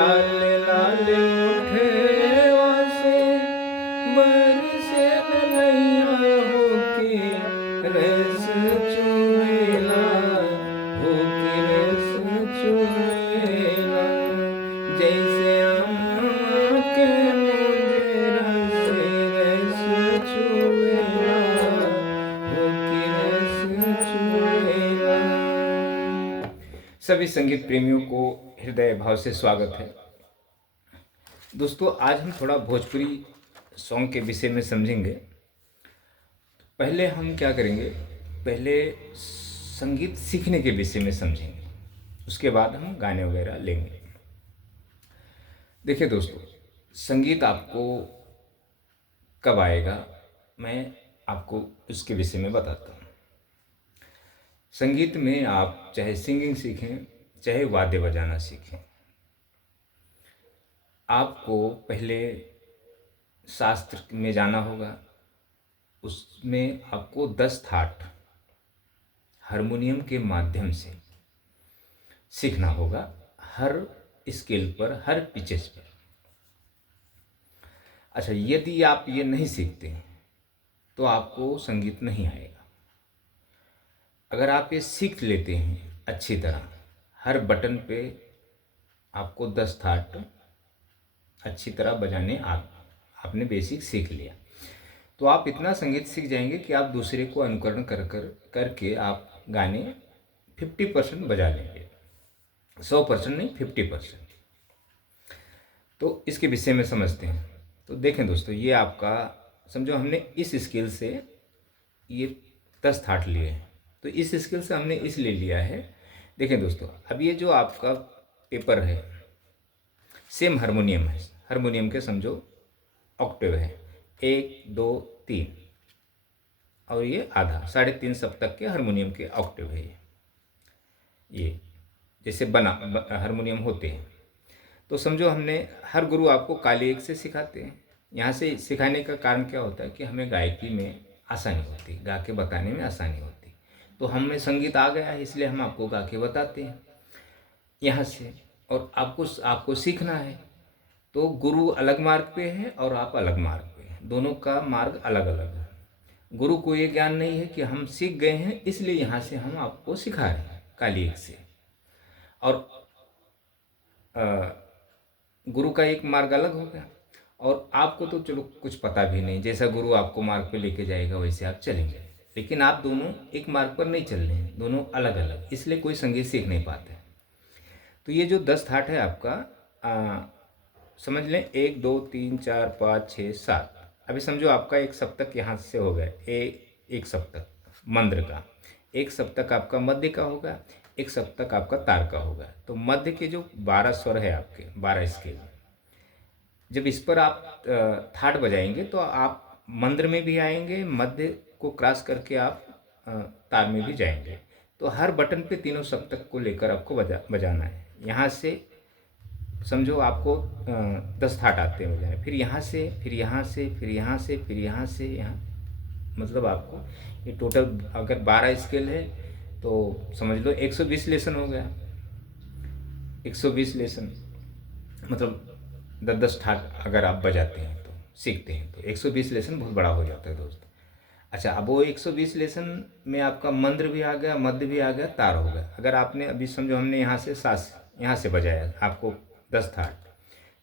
लाल लाल ओठवा से बरसे नैया होके रस चुएला, होके रस चुएला। जैसे अम्मा के मोजरा से रस चुएला, होके रस चुएला। सभी संगीत प्रेमियों को हृदय भाव से स्वागत है। दोस्तों, आज हम थोड़ा भोजपुरी सॉन्ग के विषय में समझेंगे। पहले हम क्या करेंगे, पहले संगीत सीखने के विषय में समझेंगे, उसके बाद हम गाने वगैरह लेंगे। देखिए दोस्तों, संगीत आपको कब आएगा, मैं आपको उसके विषय में बताता हूँ। संगीत में आप चाहे सिंगिंग सीखें, चाहे वाद्य बजाना सीखें, आपको पहले शास्त्र में जाना होगा। उसमें आपको 10 थाट हारमोनियम के माध्यम से सीखना होगा, हर स्केल पर, हर पिचेस पर। अच्छा, यदि आप ये नहीं सीखते तो आपको संगीत नहीं आएगा। अगर आप ये सीख लेते हैं अच्छी तरह, हर बटन पे आपको 10 थाट अच्छी तरह बजाने आपने बेसिक सीख लिया, तो आप इतना संगीत सीख जाएंगे कि आप दूसरे को अनुकरण करके आप गाने 50% बजा लेंगे। 100% नहीं, 50%। तो इसके विषय में समझते हैं। तो देखें दोस्तों, ये आपका समझो हमने इस स्केल से ये 10 थाट लिए हैं, तो इस स्केल से हमने इसलिए लिया है। देखें दोस्तों, अब ये जो आपका पेपर है, सेम हारमोनियम है। हारमोनियम के समझो ऑक्टेव है, 1 2 3, और ये आधा 3.5 सप्तक के हारमोनियम के ऑक्टेव है। ये जैसे हारमोनियम होते हैं। तो समझो हमने, हर गुरु आपको काली एक से सिखाते हैं। यहाँ से सिखाने का कारण क्या होता है कि हमें गायकी में आसानी होती, गा के बताने में आसानी होती। तो हमें संगीत आ गया है, इसलिए हम आपको गा के बताते हैं यहाँ से। और आपको सीखना है, तो गुरु अलग मार्ग पे है और आप अलग मार्ग पे हैं। दोनों का मार्ग अलग अलग है। गुरु को ये ज्ञान नहीं है कि हम सीख गए हैं, इसलिए यहाँ से हम आपको सिखा रहे हैं काली एक से। और गुरु का एक मार्ग अलग हो गया, और आपको तो चलो कुछ पता भी नहीं, जैसा गुरु आपको मार्ग पे लेके जाएगा वैसे आप चलेंगे। लेकिन आप दोनों एक मार्ग पर नहीं चल रहे हैं, दोनों अलग अलग, इसलिए कोई संगीत सीख नहीं पाते। तो ये जो 10 थाट है आपका, समझ लें 1 2 3 4 5 6 7। अभी समझो आपका एक सप्तक यहाँ से हो गया, एक सप्तक मंद्र का, एक सप्तक आपका मध्य का होगा, एक सप्तक आपका तार का होगा। तो मध्य के जो 12 स्वर है आपके, 12 स्केल, जब इस पर आप थाट बजाएंगे तो आप मंद्र में भी आएंगे, मध्य को क्रॉस करके आप तार में भी जाएंगे। तो हर बटन पे तीनों सप्तक को लेकर आपको बजाना है। यहाँ से समझो आपको 10 थाट आते हैं बजाने, फिर यहाँ से, फिर यहाँ से, फिर यहाँ से, फिर यहाँ से यहाँ, मतलब आपको ये टोटल अगर 12 स्केल है तो समझ लो 120 लेसन हो गया। 120 लेसन मतलब 10 ठाट अगर आप बजाते हैं तो, सीखते हैं तो 120 लेसन बहुत बड़ा हो जाता है दोस्त। अच्छा, अब वो 120 लेसन में आपका मंत्र भी आ गया, मध्य भी आ गया, तार हो गया। अगर आपने अभी समझो हमने यहाँ से सास यहाँ से बजाया आपको 10 थाट,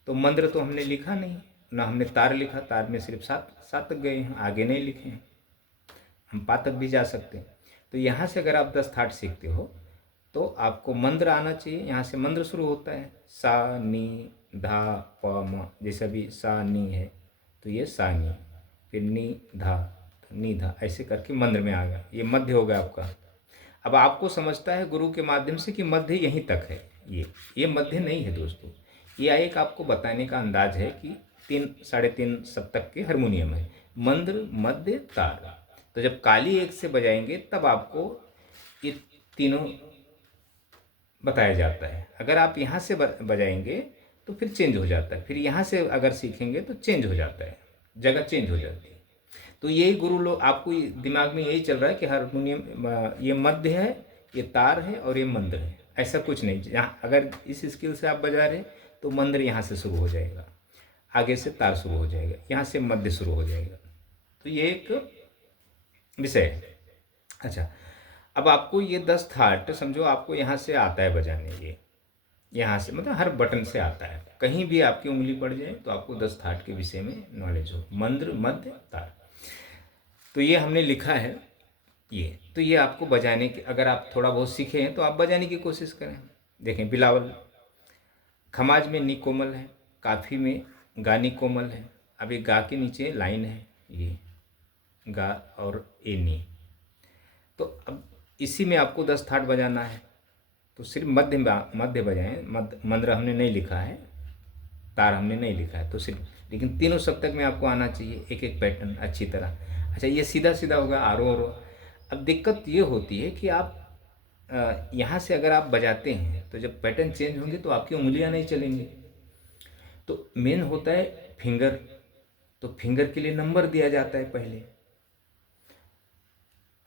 तो मंत्र तो हमने लिखा नहीं ना, हमने तार लिखा, तार में सिर्फ 7 तक गए हैं, आगे नहीं लिखे हैं। हम पा तक भी जा सकते हैं। तो यहाँ से अगर आप 10 थाट सीखते हो तो आपको मंत्र आना चाहिए। यहाँ से मंत्र शुरू होता है, सा नी धा प म। जैसे अभी सा नी है तो ये सा नी, फिर नी धा, नी धा, ऐसे करके मंत्र में आ गया। ये मध्य हो गया आपका। अब आपको समझता है गुरु के माध्यम से कि मध्य यहीं तक है। ये मध्य नहीं है दोस्तों, ये एक आपको बताने का अंदाज है कि 3-3.5 सप्तक के हारमोनियम है, मंद्र मध्य तार। तो जब काली एक से बजाएंगे तब आपको ये तीनों बताया जाता है। अगर आप यहाँ से बजाएंगे तो फिर चेंज हो जाता है, फिर यहाँ से अगर सीखेंगे तो चेंज हो जाता है, जगह चेंज हो जाती है। तो यही गुरु लोग, आपको दिमाग में यही चल रहा है कि हारमोनियम ये मध्य है, ये तार है और ये मंद्र है, ऐसा कुछ नहीं। यहाँ अगर इस स्केल से आप बजा रहे तो मंद्र यहाँ से शुरू हो जाएगा, आगे से तार शुरू हो जाएगा, यहाँ से मध्य शुरू हो जाएगा। तो ये एक विषय है। अच्छा, अब आपको ये 10 थाट समझो आपको यहाँ से आता है बजाने, ये यहाँ से मतलब हर बटन से आता है, कहीं भी आपकी उंगली पड़ जाए तो आपको 10 थाट के विषय में नॉलेज हो, मंद्र मध्य तार। तो ये हमने लिखा है ये। तो ये आपको बजाने की, अगर आप थोड़ा बहुत सीखे हैं तो आप बजाने की कोशिश करें। देखें, बिलावल, खमाज में नी कोमल है, काफ़ी में गा नी कोमल है। अब ये गा के नीचे लाइन है, ये गा और ए नी। तो अब इसी में आपको 10 थाट बजाना है। तो सिर्फ मध्य मध्य बजाएं, मंद्र हमने नहीं लिखा है, तार हमने नहीं लिखा है, तो सिर्फ, लेकिन तीनों सप्तक में आपको आना चाहिए एक एक पैटर्न अच्छी तरह। अच्छा, ये सीधा सीधा होगा आरो आरो। अब दिक्कत ये होती है कि आप यहाँ से अगर आप बजाते हैं तो जब पैटर्न चेंज होंगे तो आपकी उंगलियां नहीं चलेंगी। तो मेन होता है फिंगर, तो फिंगर के लिए नंबर दिया जाता है पहले।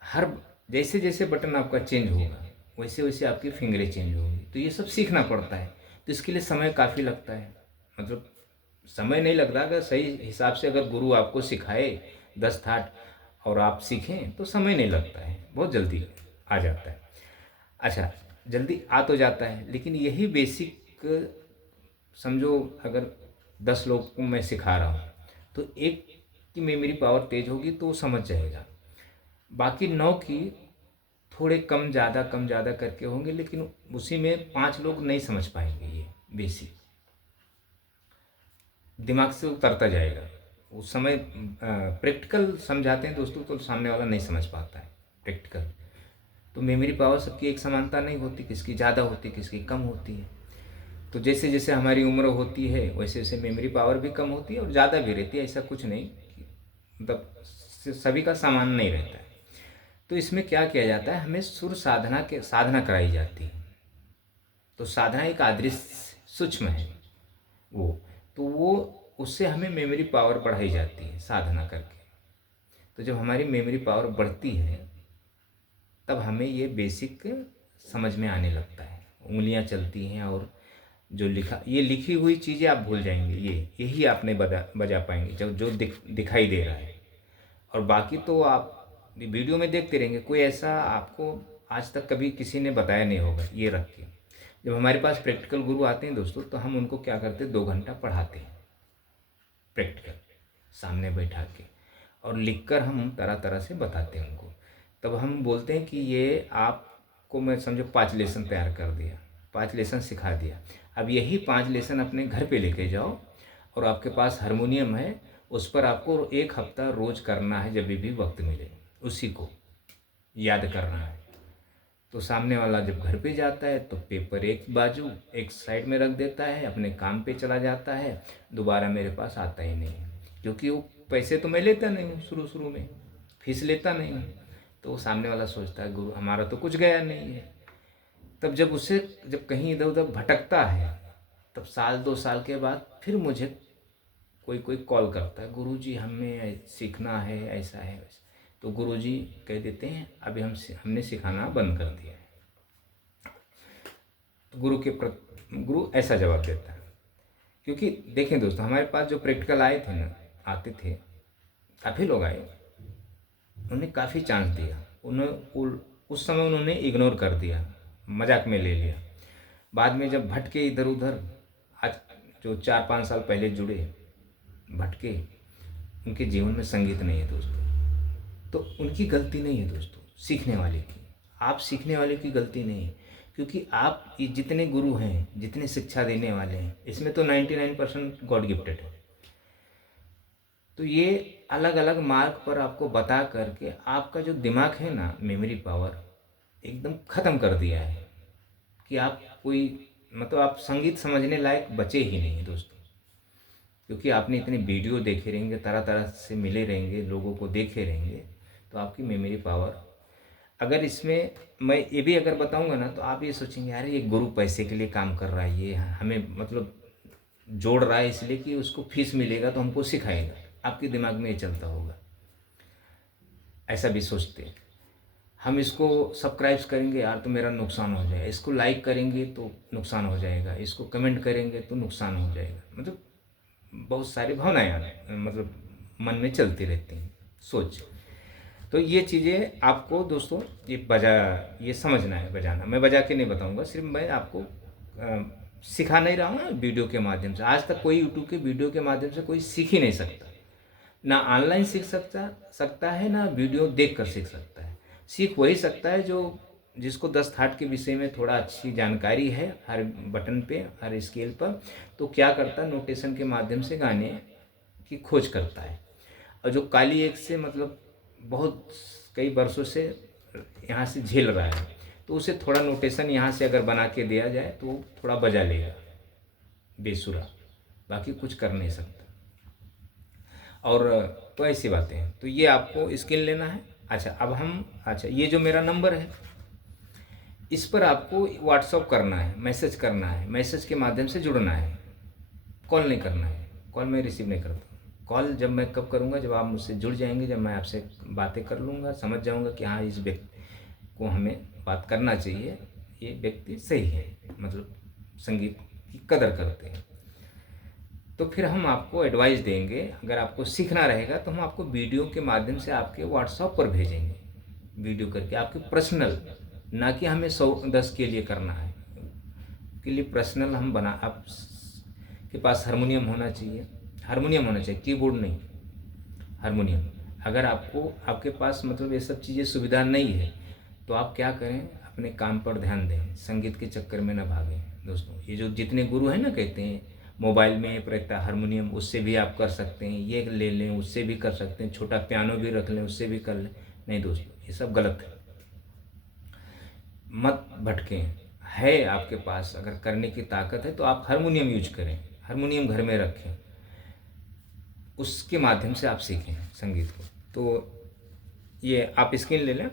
हर जैसे जैसे बटन आपका चेंज होगा वैसे वैसे आपकी फिंगरें चेंज होंगी। तो ये सब सीखना पड़ता है, तो इसके लिए समय काफ़ी लगता है। मतलब समय नहीं लगता, अगर सही हिसाब से अगर गुरु आपको सिखाए 10 थाट और आप सीखें तो समय नहीं लगता है, बहुत जल्दी आ जाता है। अच्छा, जल्दी आ तो जाता है, लेकिन यही बेसिक समझो अगर 10 लोग को मैं सिखा रहा हूँ तो एक की मेमोरी पावर तेज होगी तो वो समझ जाएगा, बाकी 9 की थोड़े कम ज़्यादा करके होंगे, लेकिन उसी में 5 लोग नहीं समझ पाएंगे। ये बेसिक दिमाग से उतरता जाएगा उस समय। प्रैक्टिकल समझाते हैं दोस्तों तो सामने वाला नहीं समझ पाता है प्रैक्टिकल। तो मेमोरी पावर सबकी एक समानता नहीं होती, किसकी ज़्यादा होती है, किसकी कम होती है। तो जैसे जैसे हमारी उम्र होती है वैसे वैसे मेमोरी पावर भी कम होती है और ज़्यादा भी रहती है। ऐसा कुछ नहीं, मतलब सभी का सामान नहीं रहता है। तो इसमें क्या किया जाता है, हमें सुर साधना कराई जाती है। तो साधना एक अदृश्य सूक्ष्म है वो, तो वो उससे हमें मेमोरी पावर बढ़ाई जाती है साधना करके। तो जब हमारी मेमोरी पावर बढ़ती है तब हमें ये बेसिक समझ में आने लगता है, उंगलियां चलती हैं और जो ये लिखी हुई चीज़ें आप भूल जाएंगे। यही आपने बजा पाएंगे जब जो दिखाई दे रहा है। और बाकी तो आप वीडियो में देखते रहेंगे, कोई ऐसा आपको आज तक कभी किसी ने बताया नहीं होगा ये रख के। जब हमारे पास प्रैक्टिकल गुरु आते हैं दोस्तों तो हम उनको क्या करते हैं, 2 घंटा पढ़ाते हैं प्रैक्टिकल सामने बैठा के, और लिखकर हम तरह तरह से बताते हैं उनको। तब हम बोलते हैं कि ये आपको मैं समझो 5 लेसन तैयार कर दिया, 5 लेसन सिखा दिया। अब यही 5 लेसन अपने घर पे लेके जाओ, और आपके पास हारमोनियम है उस पर आपको 1 हफ्ता रोज करना है, जब भी वक्त मिले उसी को याद करना है। तो सामने वाला जब घर पे जाता है तो पेपर एक बाजू एक साइड में रख देता है, अपने काम पे चला जाता है, दोबारा मेरे पास आता ही नहीं, क्योंकि वो पैसे तो मैं लेता नहीं हूँ, शुरू में फीस लेता नहीं हूँ। तो वो सामने वाला सोचता है गुरु हमारा तो कुछ गया नहीं है। तब जब कहीं इधर उधर भटकता है तब 1-2 साल के बाद फिर मुझे कोई कॉल करता है, गुरुजी हमें सीखना है, ऐसा है वैसा। तो गुरुजी कह देते हैं अभी हमने सिखाना बंद कर दिया है। तो गुरु ऐसा जवाब देता है। क्योंकि देखें दोस्तों, हमारे पास जो प्रैक्टिकल आते थे, काफ़ी लोग आए, उन्हें काफ़ी चांस दिया, उस समय उन्होंने इग्नोर कर दिया, मजाक में ले लिया। बाद में जब भटके इधर उधर, आज जो 4-5 साल पहले जुड़े भटके, उनके जीवन में संगीत नहीं है दोस्तों। तो उनकी गलती नहीं है दोस्तों, सीखने वाले की। आप सीखने वाले की गलती नहीं है, क्योंकि आप ये जितने गुरु हैं, जितने शिक्षा देने वाले हैं, इसमें तो 99% गॉड गिफ्टेड है। तो ये अलग अलग मार्ग पर आपको बता करके आपका जो दिमाग है ना, मेमोरी पावर एकदम ख़त्म कर दिया है कि आप कोई मतलब आप संगीत समझने लायक बचे ही नहीं है दोस्तों। क्योंकि आपने इतने वीडियो देखे रहेंगे, तरह तरह से मिले रहेंगे, लोगों को देखे रहेंगे, तो आपकी मेमोरी पावर, अगर इसमें मैं ये भी अगर बताऊंगा ना तो आप ये सोचेंगे यार ये गुरु पैसे के लिए काम कर रहा है, ये हमें मतलब जोड़ रहा है इसलिए कि उसको फीस मिलेगा तो हमको सिखाएगा। आपके दिमाग में ये चलता होगा, ऐसा भी सोचते हैं। हम इसको सब्सक्राइब करेंगे यार तो मेरा नुकसान हो जाएगा, इसको लाइक करेंगे तो नुकसान हो जाएगा, इसको कमेंट करेंगे तो नुकसान हो जाएगा, मतलब बहुत सारी भावनाएं मतलब मन में चलती रहती हैं, सोच। तो ये चीज़ें आपको दोस्तों ये समझना है बजाना। मैं बजा के नहीं बताऊंगा, सिर्फ मैं आपको सिखा नहीं रहा हूँ वीडियो के माध्यम से। आज तक कोई यूट्यूब के वीडियो के माध्यम से कोई सीख ही नहीं सकता, ना ऑनलाइन सीख सकता है, ना वीडियो देख कर सीख सकता है। सीख वही सकता है जो जिसको 10 थाट के विषय में थोड़ा अच्छी जानकारी है, हर बटन पे हर स्केल पर। तो क्या करता है, नोटेशन के माध्यम से गाने की खोज करता है। और जो काली एक से मतलब बहुत कई वर्षों से यहाँ से झेल रहा है, तो उसे थोड़ा नोटेशन यहाँ से अगर बना के दिया जाए तो वो थोड़ा बजा लेगा बेसुरा, बाकी कुछ कर नहीं सकता। और तो ऐसी बातें हैं। तो ये आपको स्किल लेना है। अच्छा ये जो मेरा नंबर है, इस पर आपको व्हाट्सअप करना है, मैसेज करना है, मैसेज के माध्यम से जुड़ना है, कॉल नहीं करना है। कॉल मैं रिसीव नहीं करता। कॉल जब मैं कब करूँगा, जब आप मुझसे जुड़ जाएंगे, जब मैं आपसे बातें कर लूँगा, समझ जाऊँगा कि हाँ इस व्यक्ति को हमें बात करना चाहिए, ये व्यक्ति सही है, मतलब संगीत की कदर करते हैं। तो फिर हम आपको एडवाइस देंगे। अगर आपको सीखना रहेगा तो हम आपको वीडियो के माध्यम से आपके व्हाट्सएप पर भेजेंगे, वीडियो करके आपके पर्सनल, ना कि हमें 100-10 के लिए करना है, के लिए पर्सनल हम बना। आप के पास हारमोनियम होना चाहिए, कीबोर्ड नहीं, हारमोनियम। अगर आपके पास मतलब ये सब चीज़ें सुविधा नहीं है तो आप क्या करें, अपने काम पर ध्यान दें, संगीत के चक्कर में न भागें दोस्तों। ये जो जितने गुरु हैं ना, कहते हैं मोबाइल में ऐप रहता है हारमोनियम, उससे भी आप कर सकते हैं, ये ले लें उससे भी कर सकते हैं, छोटा पियानो भी रख लें उससे भी कर लें। नहीं दोस्तों, ये सब गलत है, मत भटकें। है आपके पास अगर करने की ताकत है तो आप हारमोनियम यूज करें, हारमोनियम घर में रखें, उसके माध्यम से आप सीखें संगीत को। तो ये आप स्क्रीन ले लें,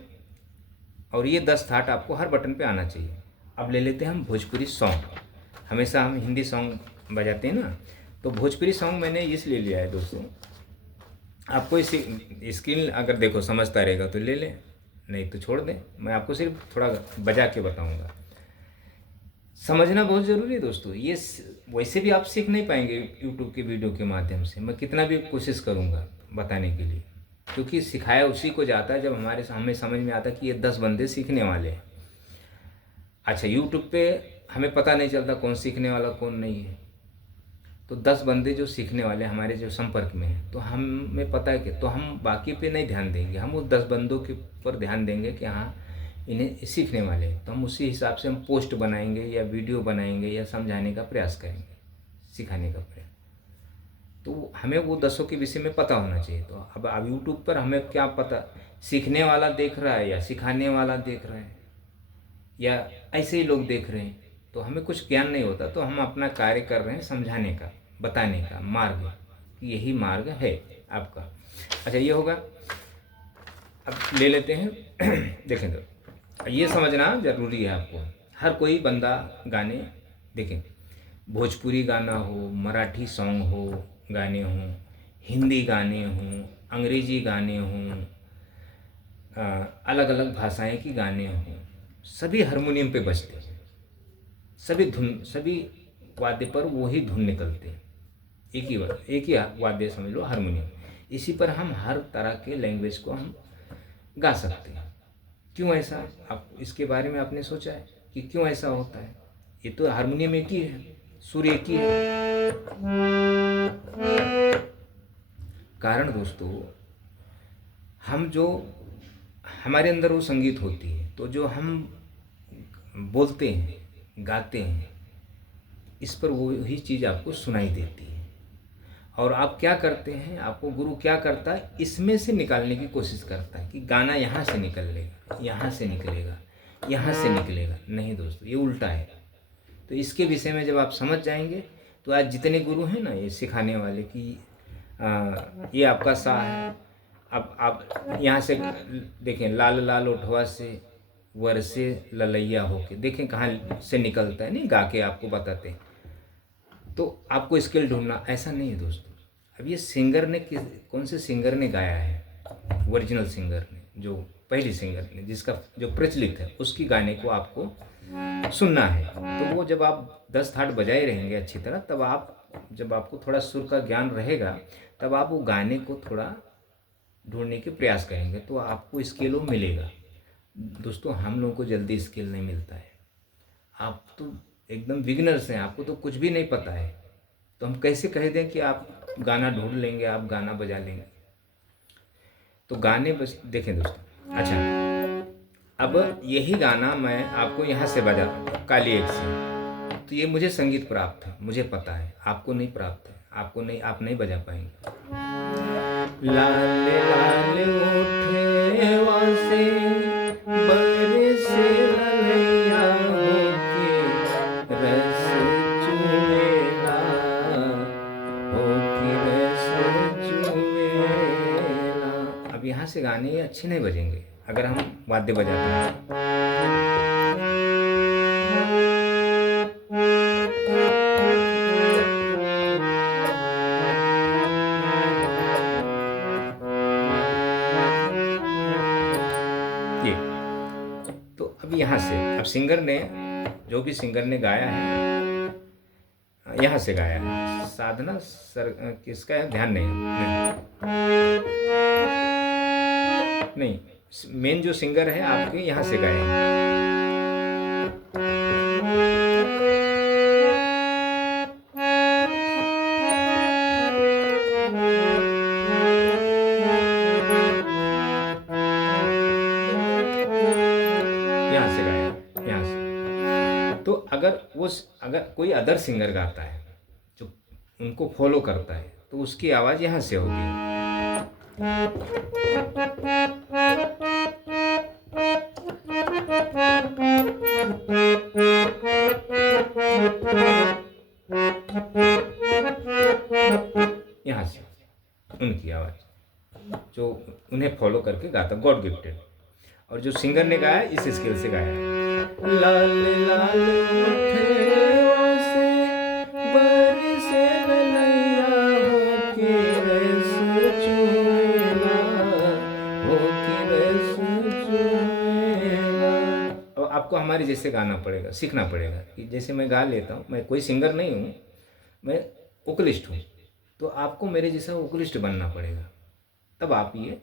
और ये 10 थाट आपको हर बटन पे आना चाहिए। अब ले लेते हैं हम भोजपुरी सॉन्ग। हमेशा हम हिंदी सॉन्ग बजाते हैं ना, तो भोजपुरी सॉन्ग मैंने इसलिए लिया है दोस्तों, आपको इस स्क्रीन अगर देखो समझता रहेगा तो ले लें, नहीं तो छोड़ दें। मैं आपको सिर्फ थोड़ा बजा के बताऊंगा। समझना बहुत ज़रूरी है दोस्तों। ये वैसे भी आप सीख नहीं पाएंगे यूट्यूब के वीडियो के माध्यम से, मैं कितना भी कोशिश करूंगा बताने के लिए, क्योंकि सिखाया उसी को जाता है जब हमें समझ में आता है कि ये 10 बंदे सीखने वाले हैं। अच्छा, यूट्यूब पे हमें पता नहीं चलता कौन सीखने वाला कौन नहीं है, तो 10 बंदे जो सीखने वाले हमारे जो संपर्क में हैं, तो हमें पता है कि तो हम बाकी पे नहीं ध्यान देंगे, हम उस 10 बंदों के ऊपर ध्यान देंगे कि हाँ इन्हें सीखने वाले हैं। तो हम उसी हिसाब से हम पोस्ट बनाएंगे या वीडियो बनाएंगे या समझाने का प्रयास करेंगे, सिखाने का प्रयास। तो हमें वो 10 के विषय में पता होना चाहिए। तो अब यूट्यूब पर हमें क्या पता, सीखने वाला देख रहा है या सिखाने वाला देख रहा है या ऐसे ही लोग देख रहे हैं, तो हमें कुछ ज्ञान नहीं होता। तो हम अपना कार्य कर रहे हैं समझाने का, बताने का मार्ग, यही मार्ग है आपका। अच्छा, ये होगा। अब ले लेते हैं देखें, तो ये समझना ज़रूरी है आपको। हर कोई बंदा गाने, देखें भोजपुरी गाना हो, मराठी सॉन्ग हो, गाने हों, हिंदी गाने हों, अंग्रेजी गाने हों, अलग अलग भाषाएं की गाने हों, सभी हारमोनियम पे बजते हैं। सभी वाद्य पर वही धुन निकलते हैं। एक ही वाद्य समझ लो, हारमोनियम। इसी पर हम हर तरह के लैंग्वेज को हम गा सकते हैं। क्यों ऐसा, आप इसके बारे में आपने सोचा है कि क्यों ऐसा होता है? ये तो हारमोनियम एक ही है, सुर एक ही है। कारण दोस्तों, हम जो हमारे अंदर वो संगीत होती है, तो जो हम बोलते हैं, गाते हैं, इस पर वही चीज़ आपको सुनाई देती है। और आप क्या करते हैं, आपको गुरु क्या करता है, इसमें से निकालने की कोशिश करता है कि गाना यहाँ से निकलेगा, यहाँ से निकलेगा, यहाँ से निकलेगा। नहीं दोस्तों, ये उल्टा है। तो इसके विषय में जब आप समझ जाएंगे, तो आज जितने गुरु हैं ना ये सिखाने वाले कि ये आपका सा है, अब आप यहाँ से देखें, लाल लाल उठवा से वर्षे ललैया होके, देखें कहाँ से निकलता है, नहीं गा के आपको बताते हैं। तो आपको स्किल ढूंढना, ऐसा नहीं है दोस्तों। अब ये सिंगर ने कौन से सिंगर ने गाया है, ओरिजिनल सिंगर ने, जो पहली सिंगर ने जिसका जो प्रचलित है उसकी गाने को आपको सुनना है। तो वो जब आप 10 थाट बजाए रहेंगे अच्छी तरह, तब आप जब आपको थोड़ा सुर का ज्ञान रहेगा, तब आप वो गाने को थोड़ा ढूंढने के प्रयास करेंगे तो आपको स्केल वो मिलेगा। दोस्तों, हम लोगों को जल्दी स्केल नहीं मिलता है। आप तो एकदम बिगिनर्स हैं, आपको तो कुछ भी नहीं पता है, तो हम कैसे कह दें कि आप गाना ढूंढ लेंगे, आप गाना बजा लेंगे। तो गाने बस देखें दोस्तों। अच्छा, अब यही गाना मैं आपको यहाँ से बजा काली एक से, तो ये मुझे संगीत प्राप्त है, मुझे पता है, आपको नहीं प्राप्त है, आपको नहीं, आप नहीं बजा पाएंगे। लाल लाल ओठवा से बरसे ललैया होके रस चुएला, होके रस चुएला। अब यहाँ से गाने अच्छे नहीं बजेंगे अगर हम वाद्य बजाते हैं। ये तो अब यहाँ से, अब सिंगर ने, जो भी सिंगर ने गाया है, यहाँ से गाया है। साधना सर किसका है ध्यान नहीं, नहीं, मेन जो सिंगर है आपके यहाँ से गाए हैं। यहाँ से गाया है, यहाँ से। तो अगर कोई अदर सिंगर गाता है जो उनको फॉलो करता है, तो उसकी आवाज़ यहाँ से होगी। यहाँ से उनकी आवाज़ जो उन्हें फॉलो करके गाता, गॉड गिफ्टेड। और जो सिंगर ने गाया इस स्केल से गाया है। लाल लाल ओठवा से बरसे ललैया होके रस चुएला, होके रस चुएला। अब आपको हमारे जैसे गाना पड़ेगा, सीखना पड़ेगा कि जैसे मैं गा लेता हूँ, मैं कोई सिंगर नहीं हूँ, मैं वोकलिस्ट हूँ, तो आपको मेरे जैसा वोकलिस्ट बनना पड़ेगा, तब आप ये।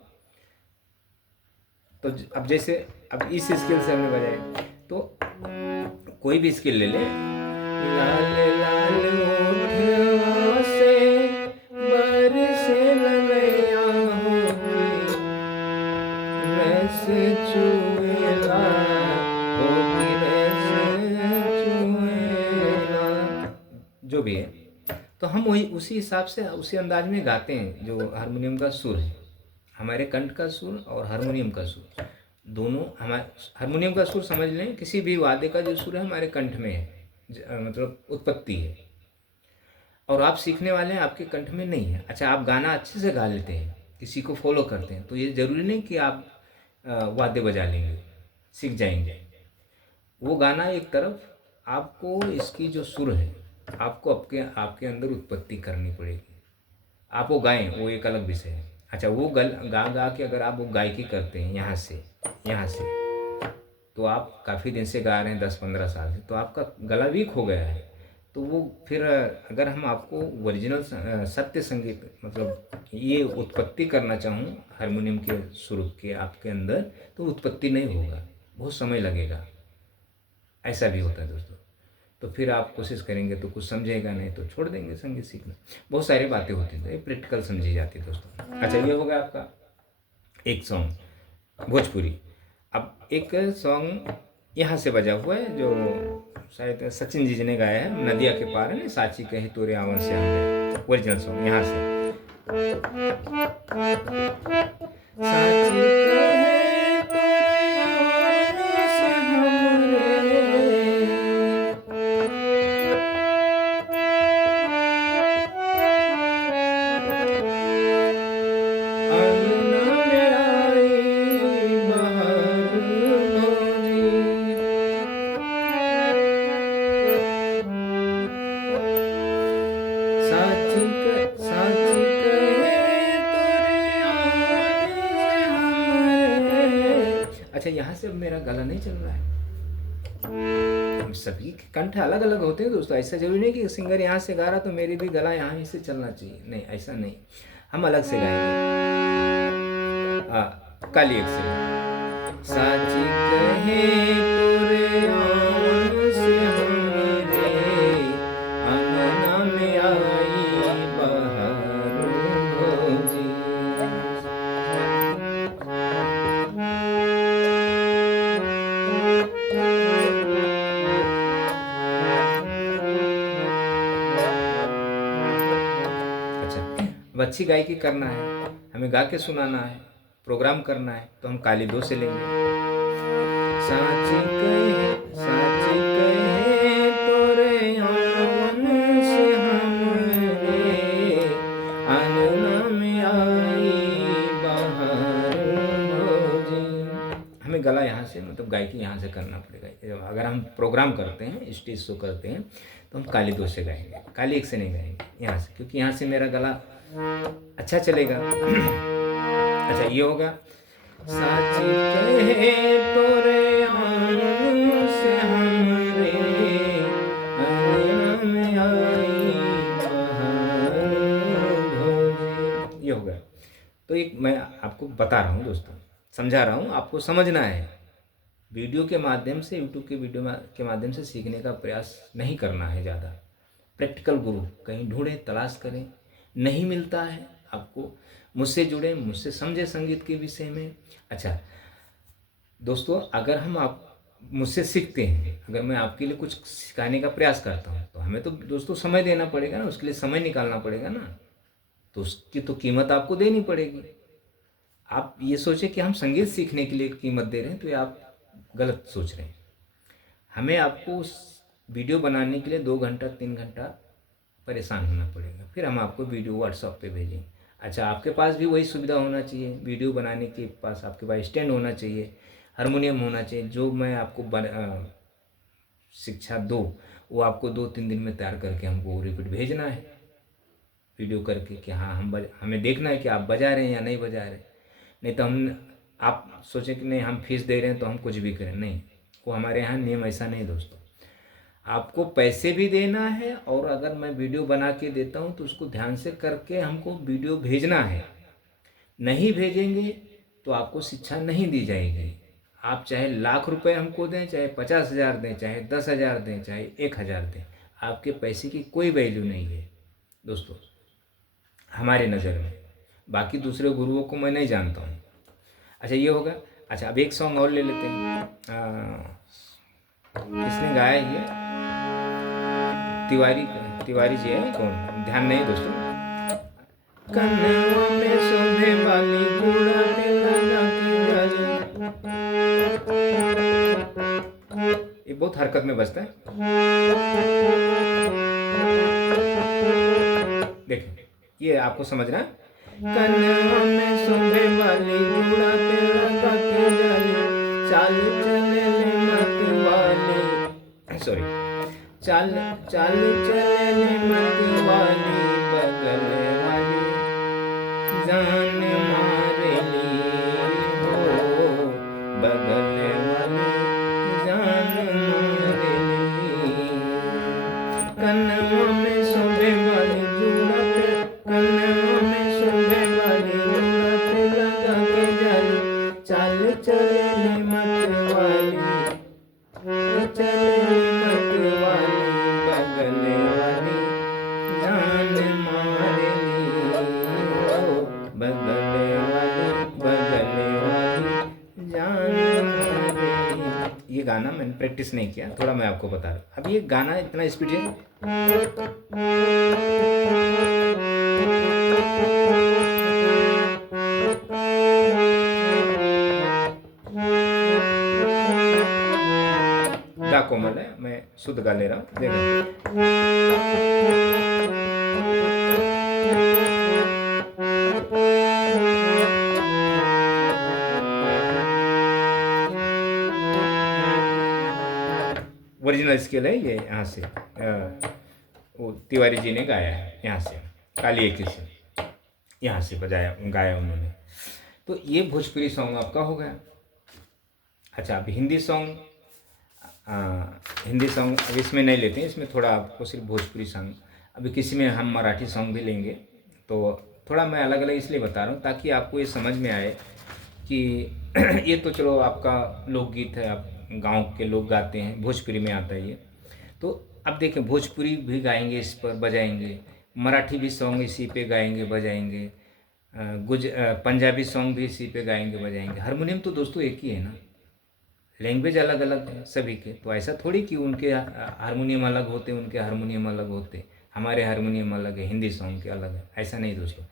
तो अब जैसे अब इस स्केल से हमने बजाया, तो कोई भी स्केल ले ले। लाल लाल ओठवा से बरसे ललैया होके रस चुएला, होके रस चुएला, जो भी है। तो हम वही उसी हिसाब से उसी अंदाज में गाते हैं। जो हारमोनियम का सुर है, हमारे कंठ का सुर और हारमोनियम का सुर दोनों, हमारे हारमोनियम का सुर समझ लें, किसी भी वाद्य का जो सुर है हमारे कंठ में है, मतलब उत्पत्ति है, और आप सीखने वाले हैं, आपके कंठ में नहीं है। अच्छा, आप गाना अच्छे से गा लेते हैं, किसी को फॉलो करते हैं, तो ये ज़रूरी नहीं कि आप वाद्य बजा लेंगे, सीख जाएंगे। वो गाना एक तरफ, आपको इसकी जो सुर है आपको आपके अंदर उत्पत्ति करनी पड़ेगी। आप वो गाएं, वो एक अलग विषय है। अच्छा, वो गा गा के अगर आप वो गायकी करते हैं यहाँ से, तो आप काफ़ी दिन से गा रहे हैं, 10-15 साल से, तो आपका गला वीक हो गया है। तो वो फिर अगर हम आपको ओरिजिनल सत्य संगीत, मतलब ये उत्पत्ति करना चाहूँ हारमोनियम के सुर के आपके अंदर, तो उत्पत्ति नहीं होगा, बहुत समय लगेगा। ऐसा भी होता है दोस्तों। तो फिर आप कोशिश करेंगे तो कुछ समझेगा, नहीं तो छोड़ देंगे संगीत सीखना। बहुत सारी बातें होती हैं, ये प्रैक्टिकल समझी जाती है दोस्तों। अच्छा, ये हो गया आपका एक सॉन्ग भोजपुरी। अब एक सॉन्ग यहाँ से बजा हुआ है जो शायद सचिन जी ने गाया है, नदिया के पार है, साची कहे तोरे आवन से हमरे, ओरिजिनल सॉन्ग यहाँ से। साची कहे तोरे आवन से हमरे, अंगना में आई बहार मोरी। साची कहे तोरे आवन से हमरे, अच्छा यहाँ से अब मेरा गला नहीं चल रहा है। हम सभी के कंठ अलग अलग होते हैं दोस्तों, ऐसा जरूरी नहीं कि सिंगर यहाँ से गा रहा तो मेरी भी गला यहाँ से चलना चाहिए, नहीं ऐसा नहीं, हम अलग से गाएंगे। काली एक से साची कहे तोरे आन से हमरे अंगना में आई बहार भौजी। अब अच्छी गायकी करना है, हमें गा के सुनाना है, प्रोग्राम करना है, तो हम काली 2 से लेंगे। साची कहे तोरे आन से हमरे अंगना में आई बहार भौजी। हमें गला यहाँ से मतलब गायकी यहाँ से करना पड़ेगा। अगर हम प्रोग्राम करते हैं, स्टेज शो करते हैं, तो हम काली 2 से गाएंगे, काली 1 से नहीं गाएंगे यहाँ से, क्योंकि यहाँ से मेरा गला अच्छा चलेगा। अच्छा ये होगा साची कहे तोरे आन से हमरे अंगना में आई बहार भौजी, ये होगा। तो एक मैं आपको बता रहा हूँ दोस्तों, समझा रहा हूँ, आपको समझना है। वीडियो के माध्यम से, यूट्यूब के वीडियो के माध्यम से सीखने का प्रयास नहीं करना है ज़्यादा। प्रैक्टिकल गुरु कहीं ढूंढें, तलाश करें, नहीं मिलता है आपको, मुझसे जुड़े, मुझसे समझे संगीत के विषय में। अच्छा दोस्तों, अगर हम आप मुझसे सीखते हैं, अगर मैं आपके लिए कुछ सिखाने का प्रयास करता हूँ, तो हमें तो दोस्तों समय देना पड़ेगा ना, उसके लिए समय निकालना पड़ेगा ना, तो उसकी तो कीमत आपको देनी पड़ेगी। आप ये सोचें कि हम संगीत सीखने के लिए कीमत दे रहे हैं, तो ये आप गलत सोच रहे हैं। हमें आपको उस वीडियो बनाने के लिए 2 घंटा 3 घंटा परेशान होना पड़ेगा, फिर हम आपको वीडियो व्हाट्सएप पे भेजेंगे। अच्छा आपके पास भी वही सुविधा होना चाहिए, वीडियो बनाने के पास आपके पास स्टैंड होना चाहिए, हारमोनियम होना चाहिए। जो मैं आपको शिक्षा दो वो आपको 2-3 दिन में तैयार करके हमको रिपीट भेजना है, वीडियो करके कि हाँ हमें देखना है कि आप बजा रहे हैं या नहीं बजा रहे। नहीं तो आप सोचें कि नहीं हम फीस दे रहे हैं तो हम कुछ भी करें, नहीं, वो हमारे यहाँ नियम ऐसा नहीं दोस्तों। आपको पैसे भी देना है, और अगर मैं वीडियो बना के देता हूँ तो उसको ध्यान से करके हमको वीडियो भेजना है। नहीं भेजेंगे तो आपको शिक्षा नहीं दी जाएगी। आप चाहे लाख रुपए हमको दें, चाहे 50,000 दें, चाहे 10,000 दें, चाहे 1,000 दें, आपके पैसे की कोई वैल्यू नहीं है दोस्तों हमारे नज़र में। बाकी दूसरे गुरुओं को मैं नहीं जानता हूँ। अच्छा ये होगा। अच्छा अब एक सॉन्ग और ले लेते हैं। किसने गाया ये? तिवारी जी है, कौन ध्यान नहीं दोस्तों। कन्नवा में शोभे वाली गुड़ा पे लगा की जाली, ये बहुत हरकत में बजता है। देखिए ये आपको समझना है। कन्नवा में शोभे वाली गुड़ा पे लगा के जाली, चाल चले ले मत वाली, सॉरी चाल चले ले मत वाली, बगल वाली जान मारे ली हो, बगल वाली जान मारे ली। कन्नवा में शोभे वाली जुड़ा पे, कन्नवा में शोभे वाली जुड़ा पे लगा के जाली, चाल चले ले मत वाली, चले ले मत वाली, बगल वाली जान मारे ली हो, बगल वाली जान मारे ली। ये गाना मैंने प्रैक्टिस नहीं किया, थोड़ा मैं आपको बता रहा हूँ। अब ये गाना इतना स्पीड है, गा कोमल है, मैं शुद्ध गा ले रहा हूँ, देखो। ओरिजिनल स्केल है ये, यहाँ से वो तिवारी जी ने गाया है, यहाँ से काली एके से यहाँ से गाया उन्होंने। तो ये भोजपुरी सॉन्ग आपका हो गया। अच्छा, अब हिंदी सॉन्ग अब इसमें नहीं लेते हैं, इसमें थोड़ा आपको सिर्फ भोजपुरी सॉन्ग, अभी किसी में हम मराठी सॉन्ग भी लेंगे। तो थोड़ा मैं अलग अलग इसलिए बता रहा हूँ ताकि आपको ये समझ में आए कि ये तो चलो आपका लोकगीत है, आप गांव के लोग गाते हैं, भोजपुरी में आता है ये। तो अब देखें, भोजपुरी भी गाएंगे, इस पर बजाएंगे, मराठी भी सॉन्ग इसी पे गाएंगे बजाएंगे, पंजाबी सॉन्ग भी इसी पे गाएंगे बजाएंगे। हारमोनियम तो दोस्तों एक ही है ना, लैंग्वेज अलग अलग है सभी के, तो ऐसा थोड़ी कि उनके हारमोनियम अलग होते, उनके हारमोनियम अलग होते, हमारे हारमोनियम अलग है, हिंदी सॉन्ग के अलग है, ऐसा नहीं दोस्तों।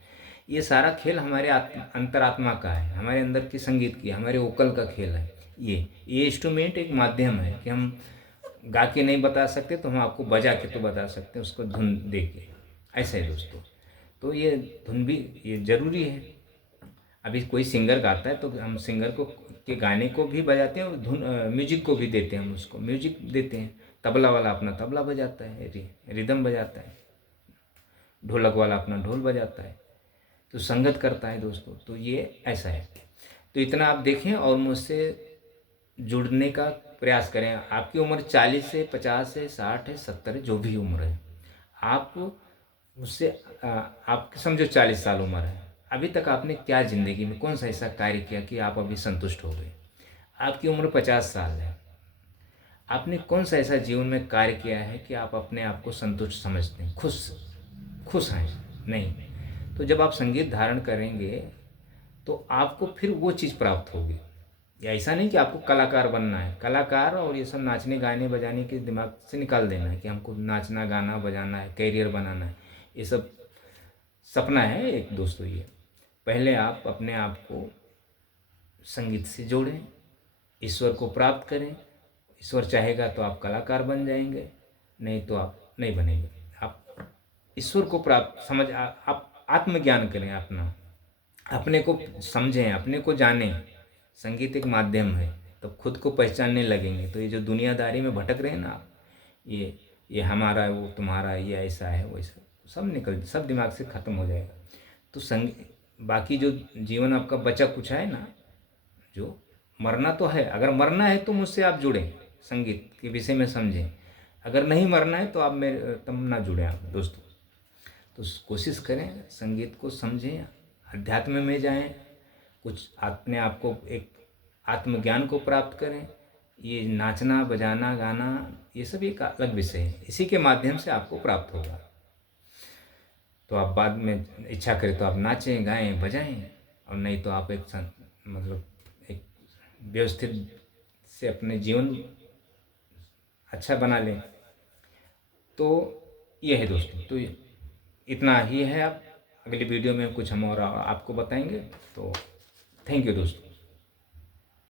ये सारा खेल हमारे अंतरात्मा का है, हमारे अंदर की संगीत की, हमारे वोकल का खेल है। ये इंस्ट्रूमेंट एक माध्यम है कि हम गा के नहीं बता सकते तो हम आपको बजा के तो बता सकते हैं, उसको धुन दे के। ऐसा है दोस्तों। तो ये धुन भी ये ज़रूरी है। अभी कोई सिंगर गाता है तो हम सिंगर को के गाने को भी बजाते हैं और धुन म्यूजिक को भी देते हैं, हम उसको म्यूजिक देते हैं। तबला वाला अपना तबला बजाता है, रिदम बजाता है, ढोलक वाला अपना ढोल बजाता है, तो संगत करता है दोस्तों। तो ये ऐसा है। तो इतना आप देखें और मुझसे जुड़ने का प्रयास करें। आपकी उम्र 40 है, 50 है, 60 है, 70 है, जो भी उम्र है, आप उससे आप समझो 40 साल उम्र है, अभी तक आपने क्या ज़िंदगी में कौन सा ऐसा कार्य किया कि आप अभी संतुष्ट हो गए। आपकी उम्र 50 साल है, आपने कौन सा ऐसा जीवन में कार्य किया है कि आप अपने आप को संतुष्ट समझते हैं, खुश खुश हैं? नहीं। तो जब आप संगीत धारण करेंगे तो आपको फिर वो चीज़ प्राप्त होगी। या ऐसा नहीं कि आपको कलाकार बनना है, कलाकार और ये सब नाचने गाने बजाने के दिमाग से निकाल देना है कि हमको नाचना गाना बजाना है, कैरियर बनाना है, ये सब सपना है एक दोस्तों। ये पहले आप अपने आप को संगीत से जोड़ें, ईश्वर को प्राप्त करें। ईश्वर चाहेगा तो आप कलाकार बन जाएंगे, नहीं तो आप नहीं बनेंगे। आप ईश्वर को प्राप्त आप आत्मज्ञान करें, अपने को समझें, अपने को जानें। संगीत एक माध्यम है, तो खुद को पहचानने लगेंगे। तो ये जो दुनियादारी में भटक रहे हैं ना आप, ये हमारा है, वो तुम्हारा है, ये ऐसा है वैसा, सब दिमाग से ख़त्म हो जाएगा। तो बाकी जो जीवन आपका बचा कुछ है ना, जो मरना तो है, अगर मरना है तो मुझसे आप जुड़ें, संगीत के विषय में समझें। अगर नहीं मरना है तो आप मेरे तब ना जुड़ें आप दोस्तों। तो कोशिश करें, संगीत को समझें, अध्यात्म में जाएं, कुछ अपने आप को एक आत्मज्ञान को प्राप्त करें। ये नाचना बजाना गाना ये सब एक अलग विषय है, इसी के माध्यम से आपको प्राप्त होगा। तो आप बाद में इच्छा करें तो आप नाचें गाएं बजाएं, और नहीं तो आप मतलब एक व्यवस्थित से अपने जीवन अच्छा बना लें। तो ये है दोस्तों। तो इतना ही है। आप अगली वीडियो में कुछ हम और आपको बताएंगे। तो थैंक यू दोस्तों।